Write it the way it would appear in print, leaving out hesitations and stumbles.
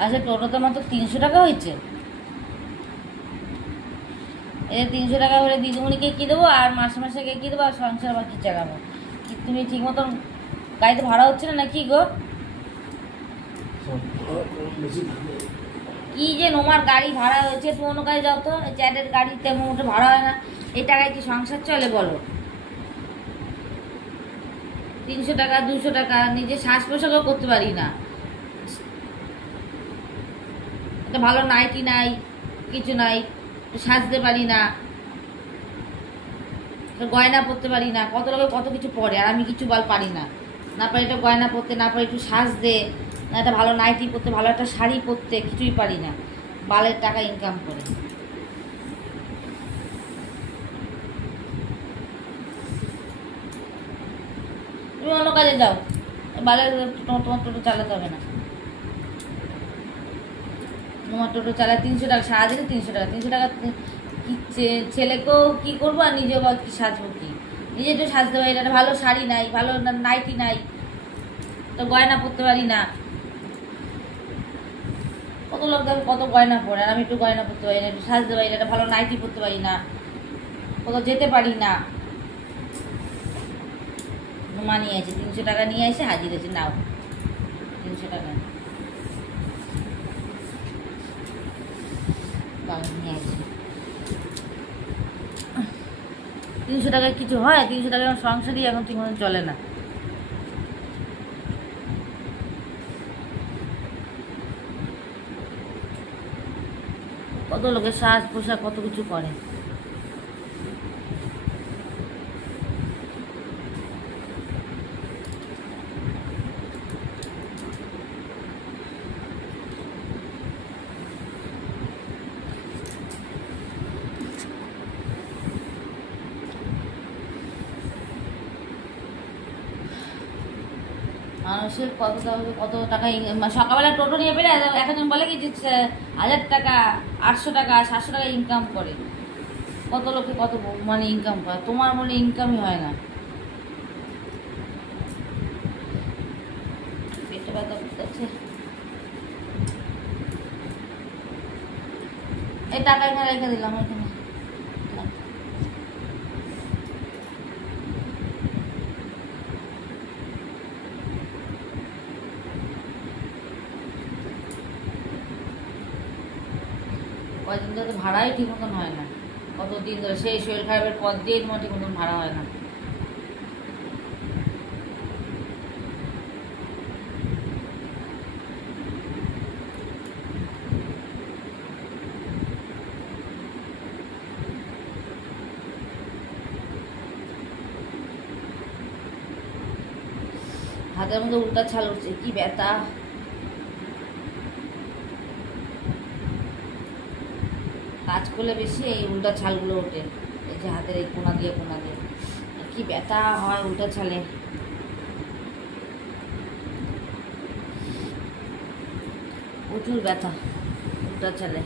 আচ্ছা, টোটোতে মাত্র 300 টাকা হয়েছে। এর 300 টাকা হলে দিদিমণিকে কী দেবো, আর মাসে মাসে কী দেবো, আর সংসার বা কী চালাবো? তুমি ঠিক মতন গাড়িতে ভাড়া হচ্ছে না নাকি গো? কি যে নোমার গাড়ি ভাড়া হয়েছে, তুমি অন্য গাড়ি যাও তো। চ্যাটের গাড়ি তেমন ওটা ভাড়া হয় না। এই টাকায় কি সংসার চলে বলো? 300 টাকা 200 টাকা নিজে শ্বাস প্রশ্বাসও করতে পারি না। একটা ভালো নাইটি নাই, কিছু নাই, সাজতে পারি না, গয়না পরতে পারি না। কত লোকের কত কিছু পরে, আর আমি কিছু পারি না। না পারি একটা গয়না পরতে, না পারি একটু সাজতে, না একটা ভালো নাইটি পরতে, ভালো একটা শাড়ি পরতে, কিছুই পারি না। বালের টাকা ইনকাম করে। তুমি অন্য কাজে যাও, বালের তোমার টোটো চালাতে হবে না। তোমার টোটো চালায় 300 টাকা সারাদিনে, 300 টাকা। 300 টাকা কি ছেলেকেও কি করবো, আর নিজেও বা কি সাজবো? কি নিজে একটু সাজতে পারি না, ভালো শাড়ি নাই, ভালো নাইটি নাই, তো গয়না পরতে পারি না। কত লোক দেখো কত গয়না পরে, আর আমি একটু গয়না পরতে পারি না, একটু সাজতে পারি না, একটা ভালো নাইটি পরতে পারি না, কোথাও যেতে পারি না। মা নিয়ে আছে 300 টাকা, নিয়ে এসে হাজির আছে, নাও 300 টাকা নিয়ে আসি। 300 টাকায় কিছু হয়? 300 টাকায় সংসারই এখন ঠিক মতো চলে না। কত লোকের সাজ পোশাক কত কিছু করে। মানুষের কত টাকা সকালবেলা টোটো নিয়ে বেরোয়, এখন বলে কি যে 1000 টাকা 800 টাকা 700 টাকা ইনকাম করে। কত লোকে কত মানে ইনকাম করে, তোমার বলে ইনকামই হয় না। পেটে ব্যথা করতেছে। এই টাকা এখানে রেখে দিলাম, এখানে কয়দিন ধরে ভাড়াই ঠিক মতন হয় না। কতদিন ধরে সেই শরীর খারাপের পর দিয়ে তোমার ঠিক মতন ভাড়া হয় না। হাতের মধ্যে উল্টা ছাল উঠছে, কি ব্যথা। কাজ করলে বেশি এই উল্টা ছালগুলো ওঠে, এই যে হাতের এই কোনা দিয়ে কি ব্যথা হয় উল্টা ছালে। প্রচুর ব্যথা উল্টা ছালে।